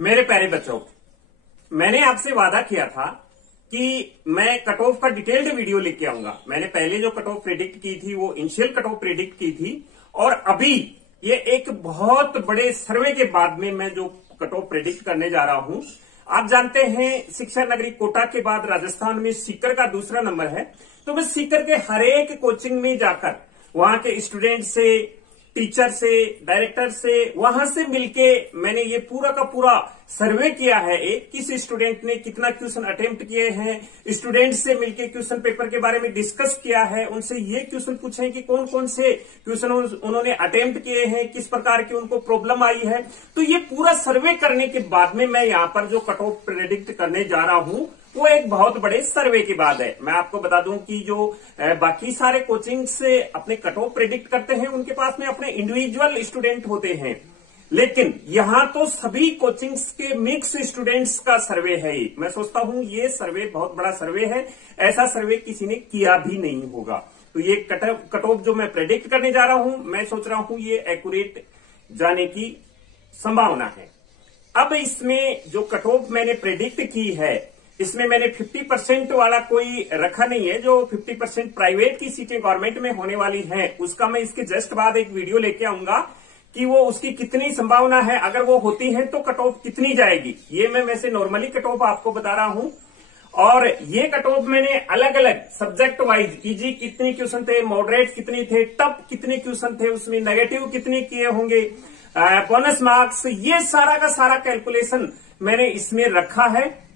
मेरे प्यारे बच्चों, मैंने आपसे वादा किया था कि मैं कट ऑफ का डिटेल्ड वीडियो लेके आऊंगा। मैंने पहले जो कट ऑफ प्रेडिक्ट की थी वो इनिशियल कट ऑफ प्रेडिक्ट की थी, और अभी ये एक बहुत बड़े सर्वे के बाद में मैं जो कट ऑफ प्रेडिक्ट करने जा रहा हूं। आप जानते हैं शिक्षा नगरी कोटा के बाद राजस्थान में सीकर का दूसरा नंबर है। तो मैं सीकर के हर एक कोचिंग में जाकर वहां के स्टूडेंट से, टीचर से, डायरेक्टर से, वहां से मिलके मैंने ये पूरा का पूरा सर्वे किया है। किस स्टूडेंट ने कितना क्वेश्चन अटेम्प्ट किए हैं, स्टूडेंट से मिलके क्वेश्चन पेपर के बारे में डिस्कस किया है, उनसे ये क्वेश्चन पूछे कि कौन कौन से क्वेश्चन उन्होंने अटेम्प्ट किए हैं, किस प्रकार की उनको प्रॉब्लम आई है। तो ये पूरा सर्वे करने के बाद में मैं यहाँ पर जो कट ऑफ प्रेडिक्ट करने जा रहा हूं वो एक बहुत बड़े सर्वे के बाद है। मैं आपको बता दूं कि जो बाकी सारे कोचिंग से अपने कट ऑफ प्रेडिक्ट करते हैं उनके पास में अपने इंडिविजुअल स्टूडेंट होते हैं, लेकिन यहां तो सभी कोचिंग्स के मिक्स स्टूडेंट्स का सर्वे है। मैं सोचता हूं ये सर्वे बहुत बड़ा सर्वे है, ऐसा सर्वे किसी ने किया भी नहीं होगा। तो ये कट ऑफ जो मैं प्रेडिक्ट करने जा रहा हूं, मैं सोच रहा हूं ये एक्यूरेट जाने की संभावना है। अब इसमें जो कट ऑफ मैंने प्रेडिक्ट की है, इसमें मैंने 50% वाला कोई रखा नहीं है। जो 50% प्राइवेट की सीटें गवर्नमेंट में होने वाली हैं, उसका मैं इसके जस्ट बाद एक वीडियो लेके आऊंगा कि वो उसकी कितनी संभावना है, अगर वो होती है तो कट ऑफ कितनी जाएगी। ये मैं वैसे नॉर्मली कट ऑफ आपको बता रहा हूं, और ये कट ऑफ मैंने अलग अलग सब्जेक्ट वाइज, इजी कितने क्वेश्चन थे, मॉडरेट कितने थे, टफ कितने क्वेश्चन थे, उसमें नेगेटिव कितने किए होंगे, बोनस मार्क्स, ये सारा का सारा कैलकुलेशन मैंने इसमें रखा है।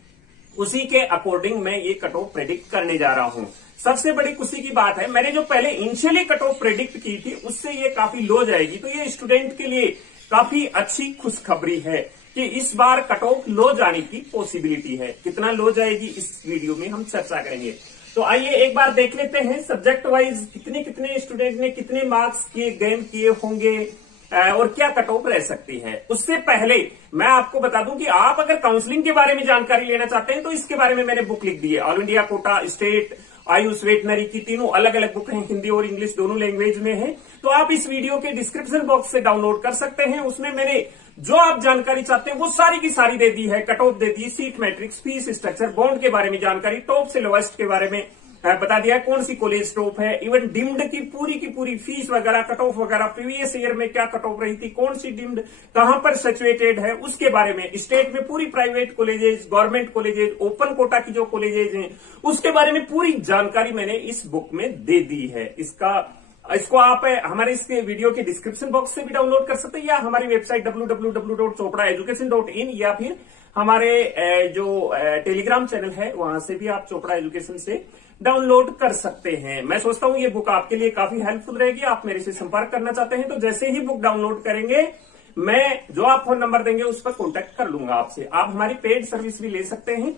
उसी के अकॉर्डिंग मैं ये कट ऑफ प्रेडिक्ट करने जा रहा हूं। सबसे बड़ी खुशी की बात है, मैंने जो पहले इनिशियली कट ऑफ प्रेडिक्ट की थी उससे ये काफी लो जाएगी। तो ये स्टूडेंट के लिए काफी अच्छी खुशखबरी है कि इस बार कट ऑफ लो जाने की पॉसिबिलिटी है। कितना लो जाएगी इस वीडियो में हम चर्चा करेंगे। तो आइए एक बार देख लेते हैं सब्जेक्ट वाइज कितने स्टूडेंट ने कितने मार्क्स गेन किए होंगे और क्या कट ऑफ रह सकती है। उससे पहले मैं आपको बता दूं कि आप अगर काउंसलिंग के बारे में जानकारी लेना चाहते हैं तो इसके बारे में मैंने बुक लिख दी है। All India quota, state, Ayush, veterinary की तीनों अलग अलग बुक हैं, हिंदी और इंग्लिश दोनों लैंग्वेज में है। तो आप इस वीडियो के डिस्क्रिप्शन बॉक्स से डाउनलोड कर सकते हैं। उसमें मैंने जो आप जानकारी चाहते हैं वो सारी की सारी दे दी है। कट ऑफ दे दी, seat matrix, fees structure, bond के बारे में जानकारी, टॉप से लोवेस्ट के बारे में बता दिया, कौन सी कॉलेज टॉप है, इवन डिम्ड की पूरी फीस वगैरह, कट ऑफ वगैरह, प्रीवियस ईयर में क्या कट ऑफ रही थी, कौन सी डिम्ड कहां पर सिचुएटेड है उसके बारे में, स्टेट में पूरी private colleges, government colleges, open quota की जो कॉलेजेस हैं उसके बारे में पूरी जानकारी मैंने इस बुक में दे दी है। इसको आप हमारे इस वीडियो के डिस्क्रिप्शन बॉक्स से भी डाउनलोड कर सकते हैं, या हमारी वेबसाइट www.chopraeducation.in, या फिर हमारे जो टेलीग्राम चैनल है वहां से भी आप चोपड़ा एजुकेशन से डाउनलोड कर सकते हैं। मैं सोचता हूं ये बुक आपके लिए काफी हेल्पफुल रहेगी। आप मेरे से संपर्क करना चाहते हैं तो जैसे ही बुक डाउनलोड करेंगे, मैं जो आप फोन नंबर देंगे उस पर कॉन्टेक्ट कर लूंगा आपसे। आप हमारी पेड सर्विस भी ले सकते हैं।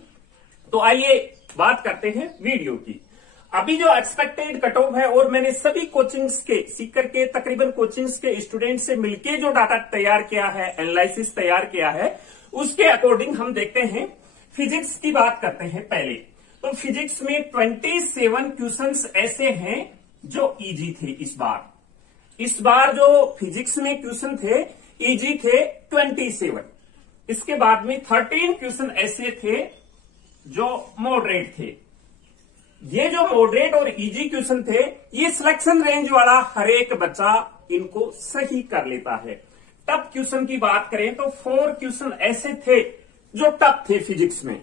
तो आइए बात करते हैं वीडियो की। अभी जो एक्सपेक्टेड कट ऑफ है, और मैंने सभी कोचिंग्स के, सीकर के तकरीबन कोचिंग्स के स्टूडेंट से मिलकर जो डाटा तैयार किया है, एनालिसिस तैयार किया है, उसके अकॉर्डिंग हम देखते हैं। फिजिक्स की बात करते हैं पहले। तो फिजिक्स में 27 क्वेश्चंस ऐसे हैं जो इजी थे इस बार जो फिजिक्स में क्वेश्चन थे इजी थे 27। इसके बाद में 13 क्वेश्चन ऐसे थे जो मॉडरेट थे। ये जो मॉडरेट और इजी क्वेश्चन थे, ये सिलेक्शन रेंज वाला हर एक बच्चा इनको सही कर लेता है। टफ क्वेश्चन की बात करें तो 4 क्वेश्चन ऐसे थे जो टफ थे फिजिक्स में।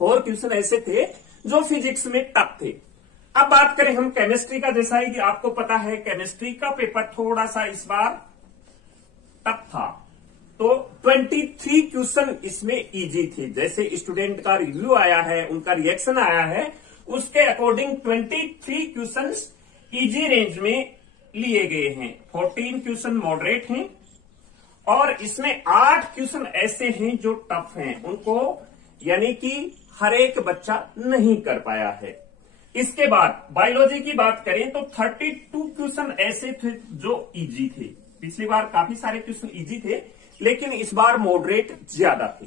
4 क्वेश्चन ऐसे थे जो फिजिक्स में टफ थे। अब बात करें हम केमिस्ट्री का, जैसा है कि आपको पता है केमिस्ट्री का पेपर थोड़ा सा इस बार टफ था। तो 23 क्वेश्चन इसमें इजी थे। जैसे स्टूडेंट का रिव्यू आया है, उनका रिएक्शन आया है, उसके अकॉर्डिंग 23 क्वेश्चन इजी रेंज में लिए गए हैं। 14 क्वेश्चन मॉडरेट हैं, और इसमें 8 क्वेश्चन ऐसे हैं जो टफ हैं, उनको यानी कि हर एक बच्चा नहीं कर पाया है। इसके बाद बायोलॉजी की बात करें तो 32 क्वेश्चन ऐसे थे जो इजी थे। पिछली बार काफी सारे क्वेश्चन इजी थे, लेकिन इस बार मॉडरेट ज्यादा थे।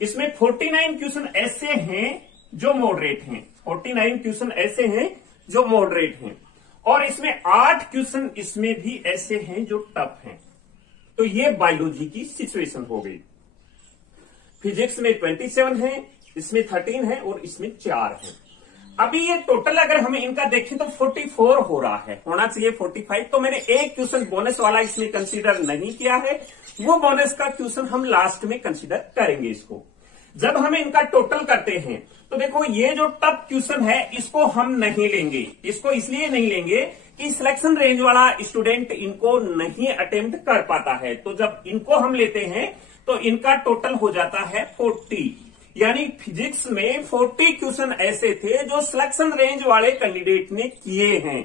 इसमें 49 क्वेश्चन ऐसे हैं जो मॉडरेट हैं। 49 क्वेश्चन ऐसे हैं जो मॉडरेट हैं, और इसमें 8 क्वेश्चन इसमें भी ऐसे हैं जो टफ हैं। तो ये बायोलॉजी की सिचुएशन हो गई। फिजिक्स में 27 है, इसमें 13 है और इसमें 4 है। अभी ये टोटल अगर हम इनका देखें तो 44 हो रहा है, होना चाहिए 45। तो मैंने एक क्वेश्चन बोनस वाला इसमें कंसीडर नहीं किया है, वो बोनस का क्वेश्चन हम लास्ट में कंसीडर करेंगे। इसको जब हम इनका टोटल करते हैं तो देखो ये जो टफ क्वेश्चन है इसको हम नहीं लेंगे। इसको इसलिए नहीं लेंगे कि सिलेक्शन रेंज वाला स्टूडेंट इनको नहीं अटेम्प्ट कर पाता है। तो जब इनको हम लेते हैं तो इनका टोटल हो जाता है 40, यानी फिजिक्स में 40 क्वेश्चन ऐसे थे जो सिलेक्शन रेंज वाले कैंडिडेट ने किए हैं,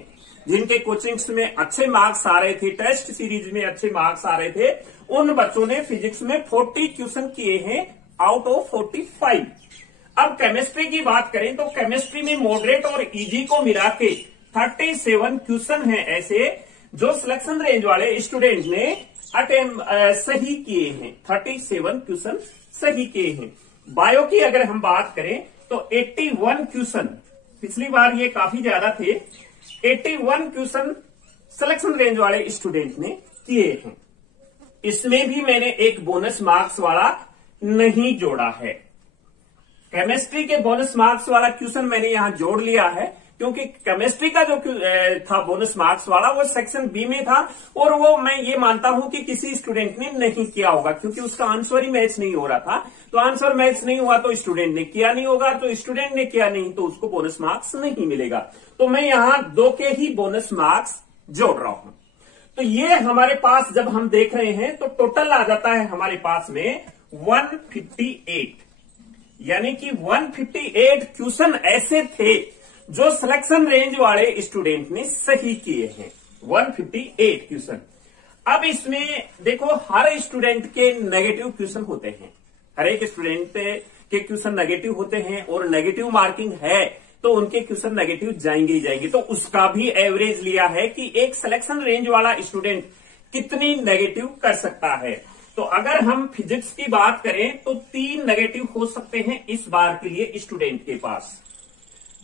जिनके कोचिंग्स में अच्छे मार्क्स आ रहे थे, टेस्ट सीरीज में अच्छे मार्क्स आ रहे थे, उन बच्चों ने फिजिक्स में 40 क्वेश्चन किए हैं आउट ऑफ 45। अब केमिस्ट्री की बात करें तो केमिस्ट्री में मॉडरेट और इजी को मिला के 37 क्वेश्चन है ऐसे जो सिलेक्शन रेंज वाले स्टूडेंट ने सही किए हैं। 37 क्वेश्चन सही किए हैं। बायो की अगर हम बात करें तो 81 क्वेश्चन, पिछली बार ये काफी ज्यादा थे, 81 क्वेश्चन सिलेक्शन रेंज वाले स्टूडेंट ने किए हैं। इसमें भी मैंने एक बोनस मार्क्स वाला नहीं जोड़ा है। केमिस्ट्री के बोनस मार्क्स वाला क्वेश्चन मैंने यहां जोड़ लिया है क्योंकि केमिस्ट्री का जो था बोनस मार्क्स वाला वो सेक्शन बी में था, और वो मैं ये मानता हूं कि किसी स्टूडेंट ने नहीं किया होगा क्योंकि उसका आंसर ही मैच नहीं हो रहा था। तो आंसर मैच नहीं हुआ तो स्टूडेंट ने किया नहीं होगा, तो स्टूडेंट ने किया नहीं तो उसको बोनस मार्क्स नहीं मिलेगा। तो मैं यहां 2 के ही बोनस मार्क्स जोड़ रहा हूं। तो ये हमारे पास जब हम देख रहे हैं तो टोटल आ जाता है हमारे पास में 158, यानी कि 158 क्वेश्चन ऐसे थे जो सिलेक्शन रेंज वाले स्टूडेंट ने सही किए हैं। 158 क्वेश्चन। अब इसमें देखो हर स्टूडेंट के नेगेटिव क्वेश्चन होते हैं, हर एक स्टूडेंट के क्वेश्चन नेगेटिव होते हैं और नेगेटिव मार्किंग है तो उनके क्वेश्चन नेगेटिव जाएंगे ही जाएंगे। तो उसका भी एवरेज लिया है कि एक सिलेक्शन रेंज वाला स्टूडेंट कितनी नेगेटिव कर सकता है। तो अगर हम फिजिक्स की बात करें तो 3 नेगेटिव हो सकते हैं इस बार के लिए स्टूडेंट के पास।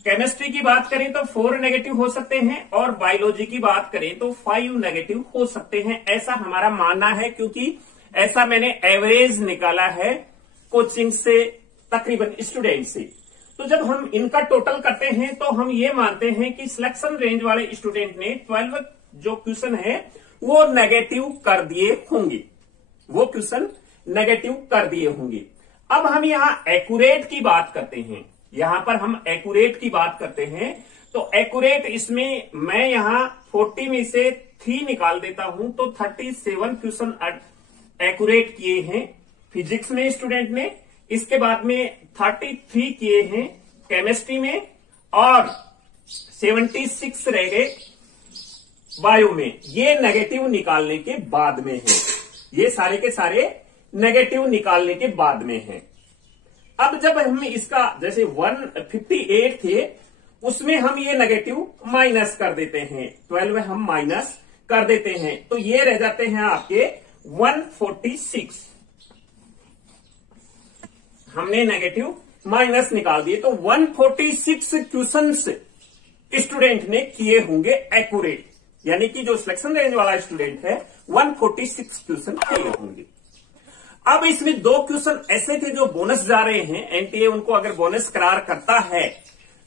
केमिस्ट्री की बात करें तो 4 नेगेटिव हो सकते हैं और बायोलॉजी की बात करें तो 5 नेगेटिव हो सकते हैं, ऐसा हमारा मानना है क्योंकि ऐसा मैंने एवरेज निकाला है कोचिंग से, तकरीबन स्टूडेंट से। तो जब हम इनका टोटल करते हैं तो हम ये मानते हैं कि सिलेक्शन रेंज वाले स्टूडेंट ने 12 जो क्वेश्चन है वो नेगेटिव कर दिए होंगे, वो क्वेश्चन नेगेटिव कर दिए होंगे। अब हम यहां एक्यूरेट की बात करते हैं, यहां पर हम एक्यूरेट की बात करते हैं तो एक्यूरेट इसमें मैं यहां 40 में से 3 निकाल देता हूं तो 37 क्वेश्चन एक्यूरेट किए हैं फिजिक्स में स्टूडेंट ने। इसके बाद में 33 किए हैं केमिस्ट्री में और 76 रह गए बायो में। ये नेगेटिव निकालने के बाद में है, ये सारे के सारे नेगेटिव निकालने के बाद में है। अब जब हम इसका जैसे 158 थे उसमें हम ये नेगेटिव माइनस कर देते हैं, 12 हम माइनस कर देते हैं तो ये रह जाते हैं आपके 146। हमने नेगेटिव माइनस निकाल दिए तो 146 क्वेश्चंस स्टूडेंट ने किए होंगे एक्यूरेट, यानी कि जो सिलेक्शन रेंज वाला स्टूडेंट है 146 क्वेश्चन किए होंगे। अब इसमें 2 क्वेश्चन ऐसे थे जो बोनस जा रहे हैं, एनटीए उनको अगर बोनस करार करता है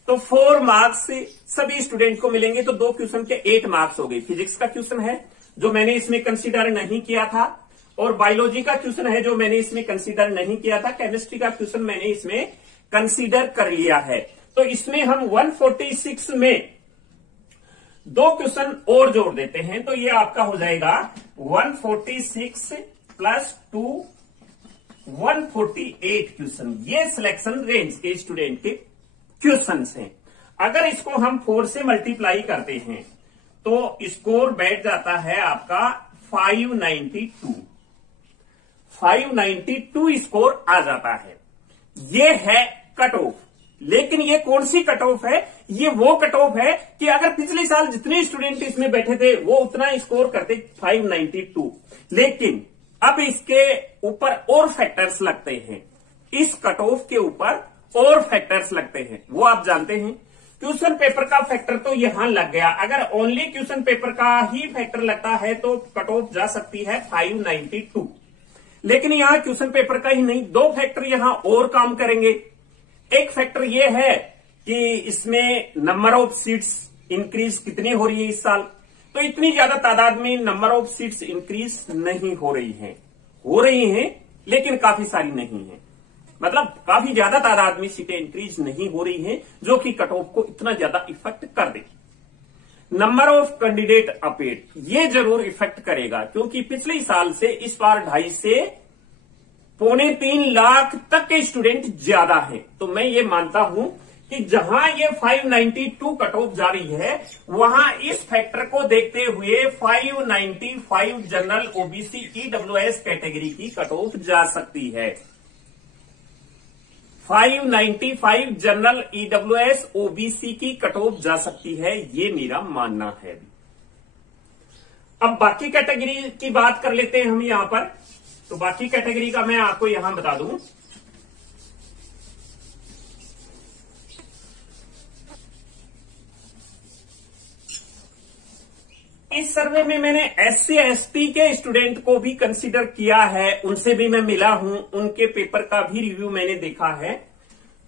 तो 4 मार्क्स सभी स्टूडेंट को मिलेंगे, तो 2 क्वेश्चन के 8 मार्क्स हो गए। फिजिक्स का क्वेश्चन है जो मैंने इसमें कंसीडर नहीं किया था और बायोलॉजी का क्वेश्चन है जो मैंने इसमें कंसीडर नहीं किया था, केमिस्ट्री का क्वेश्चन मैंने इसमें कंसीडर कर लिया है। तो इसमें हम 146 में 2 क्वेश्चन और जोड़ देते हैं तो ये आपका हो जाएगा 146 प्लस 2 148 क्वेश्चन। ये सिलेक्शन रेंज के स्टूडेंट के क्वेश्चन हैं। अगर इसको हम 4 से मल्टीप्लाई करते हैं तो स्कोर बैठ जाता है आपका 592। 592 स्कोर आ जाता है। ये है कट ऑफ। लेकिन ये कौन सी कट ऑफ है? ये वो कट ऑफ है कि अगर पिछले साल जितने स्टूडेंट इसमें बैठे थे वो उतना स्कोर करते 592, लेकिन अब इसके ऊपर और फैक्टर्स लगते हैं, इस कट ऑफ के ऊपर और फैक्टर्स लगते हैं। वो आप जानते हैं, क्वेश्चन पेपर का फैक्टर तो यहां लग गया। अगर ओनली क्वेश्चन पेपर का ही फैक्टर लगता है तो कट ऑफ जा सकती है 592, लेकिन यहां क्वेश्चन पेपर का ही नहीं, दो फैक्टर यहां और काम करेंगे। एक फैक्टर यह है कि इसमें नंबर ऑफ सीट्स इंक्रीज कितनी हो रही है इस साल, तो इतनी ज्यादा तादाद में नंबर ऑफ सीट्स इंक्रीज नहीं हो रही हैं लेकिन काफी सारी नहीं है, मतलब काफी ज्यादा तादाद में सीटें इंक्रीज नहीं हो रही हैं जो कि कट ऑफ को इतना ज्यादा इफेक्ट कर दे। नंबर ऑफ कैंडिडेट अपेड, ये जरूर इफेक्ट करेगा क्योंकि पिछले साल से इस बार 2.5 से 2.25 लाख तक के स्टूडेंट ज्यादा हैं। तो मैं ये मानता हूं कि जहां ये 592 कट ऑफ जा रही है वहां इस फैक्टर को देखते हुए 595 जनरल ओबीसी ईडब्ल्यूएस कैटेगरी की कट ऑफ जा सकती है। 595 जनरल ईडब्ल्यूएस ओबीसी की कट ऑफ जा सकती है, ये मेरा मानना है। अब बाकी कैटेगरी की बात कर लेते हैं हम यहां पर। तो बाकी कैटेगरी का मैं आपको यहां बता दूं, इस सर्वे में मैंने SC ST के स्टूडेंट को भी कंसीडर किया है, उनसे भी मैं मिला हूं, उनके पेपर का भी रिव्यू मैंने देखा है।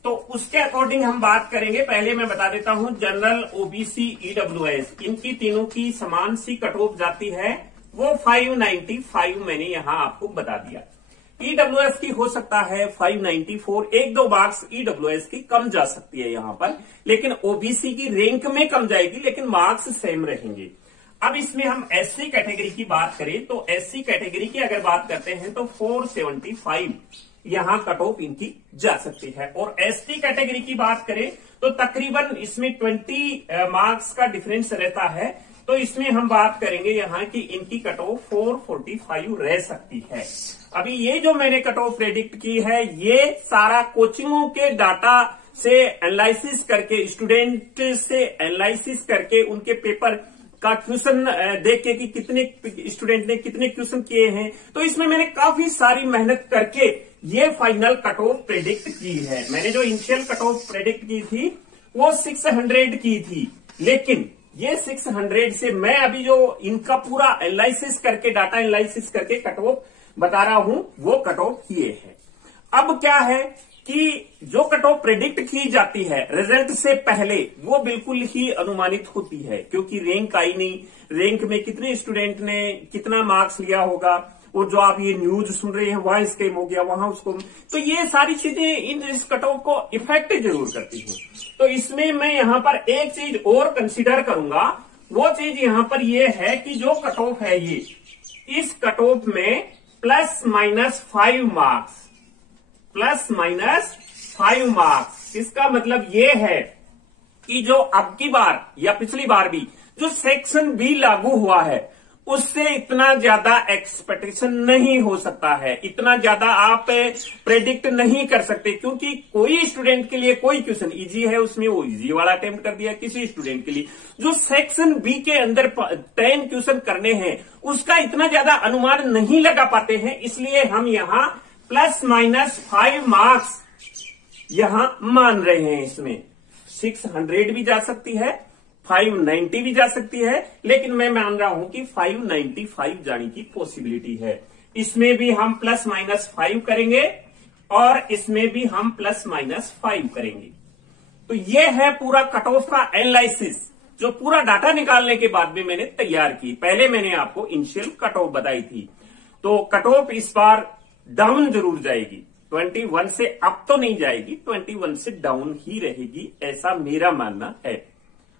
तो उसके अकॉर्डिंग हम बात करेंगे। पहले मैं बता देता हूं, जनरल ओबीसी ईडब्ल्यूएस इनकी तीनों की समान सी कट ऑफ जाती है, वो 595 मैंने यहां आपको बता दिया। ईडब्ल्यूएस की हो सकता है 594, 1-2 मार्क्स ईडब्ल्यूएस की कम जा सकती है यहां पर, लेकिन ओबीसी की रैंक में कम जाएगी लेकिन मार्क्स सेम रहेंगे। अब इसमें हम एससी कैटेगरी की बात करें तो एससी कैटेगरी की अगर बात करते हैं तो 475 यहां कट ऑफ इनकी जा सकती है। और एसटी कैटेगरी की बात करें तो तकरीबन इसमें 20 मार्क्स का डिफरेंस रहता है, तो इसमें हम बात करेंगे यहां की इनकी कट ऑफ 445 रह सकती है। अभी ये जो मैंने कट ऑफ प्रेडिक्ट की है ये सारा कोचिंगों के डाटा से एनालिसिस करके, स्टूडेंट से एनालिसिस करके, उनके पेपर का क्वेश्चन देख के कि कितने स्टूडेंट ने कितने क्वेश्चन किए हैं, तो इसमें मैंने काफी सारी मेहनत करके ये फाइनल कट ऑफ प्रेडिक्ट की है। मैंने जो इनिशियल कट ऑफ प्रेडिक्ट की थी वो 600 की थी, लेकिन ये 600 से मैं अभी जो इनका पूरा एनालिसिस करके, डाटा एनालिसिस करके कट ऑफ बता रहा हूं वो कट ऑफ किए हैं। अब क्या है कि जो कट ऑफ प्रेडिक्ट की जाती है रिजल्ट से पहले वो बिल्कुल ही अनुमानित होती है, क्योंकि रैंक आई नहीं, रैंक में कितने स्टूडेंट ने कितना मार्क्स लिया होगा, वो जो आप ये न्यूज सुन रहे हैं वहां स्कैम हो गया, वहां उसको, तो ये सारी चीजें इस कट ऑफ को इफेक्ट जरूर करती हैं। तो इसमें मैं यहां पर एक चीज और कंसिडर करूंगा, वो चीज यहां पर ये है कि जो कट ऑफ है ये, इस कट ऑफ में ±5 मार्क्स, ±5 मार्क्स, इसका मतलब ये है कि जो अब की बार या पिछली बार भी जो सेक्शन बी लागू हुआ है उससे इतना ज्यादा एक्सपेक्टेशन नहीं हो सकता है, इतना ज्यादा आप प्रेडिक्ट नहीं कर सकते, क्योंकि कोई स्टूडेंट के लिए कोई क्वेश्चन इजी है उसमें वो इजी वाला अटेम्प्ट कर दिया, किसी स्टूडेंट के लिए जो सेक्शन बी के अंदर 10 क्वेश्चन करने हैं उसका इतना ज्यादा अनुमान नहीं लगा पाते हैं, इसलिए हम यहां ±5 मार्क्स यहां मान रहे हैं। इसमें 600 भी जा सकती है, 590 भी जा सकती है, लेकिन मैं मान रहा हूं कि 595 जाने की पॉसिबिलिटी है। इसमें भी हम ±5 करेंगे और इसमें भी हम ±5 करेंगे। तो ये है पूरा कट ऑफ का एनालिसिस जो पूरा डाटा निकालने के बाद भी मैंने तैयार की। पहले मैंने आपको इनिशियल कट ऑफ बताई थी, तो कट ऑफ इस बार डाउन जरूर जाएगी, 21 से अप तो नहीं जाएगी, 21 से डाउन ही रहेगी, ऐसा मेरा मानना है।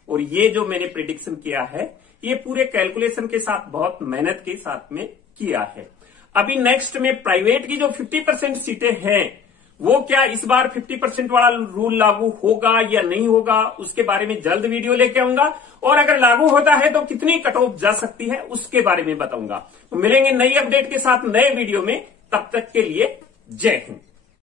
और ये जो मैंने प्रेडिक्शन किया है ये पूरे कैलकुलेशन के साथ, बहुत मेहनत के साथ में किया है। अभी नेक्स्ट में प्राइवेट की जो 50% सीटें हैं वो क्या इस बार 50% वाला रूल लागू होगा या नहीं होगा, उसके बारे में जल्द वीडियो लेके आऊंगा, और अगर लागू होता है तो कितनी कट ऑफ जा सकती है उसके बारे में बताऊंगा। तो मिलेंगे नई अपडेट के साथ नए वीडियो में, तब तक के लिए जय हिंद।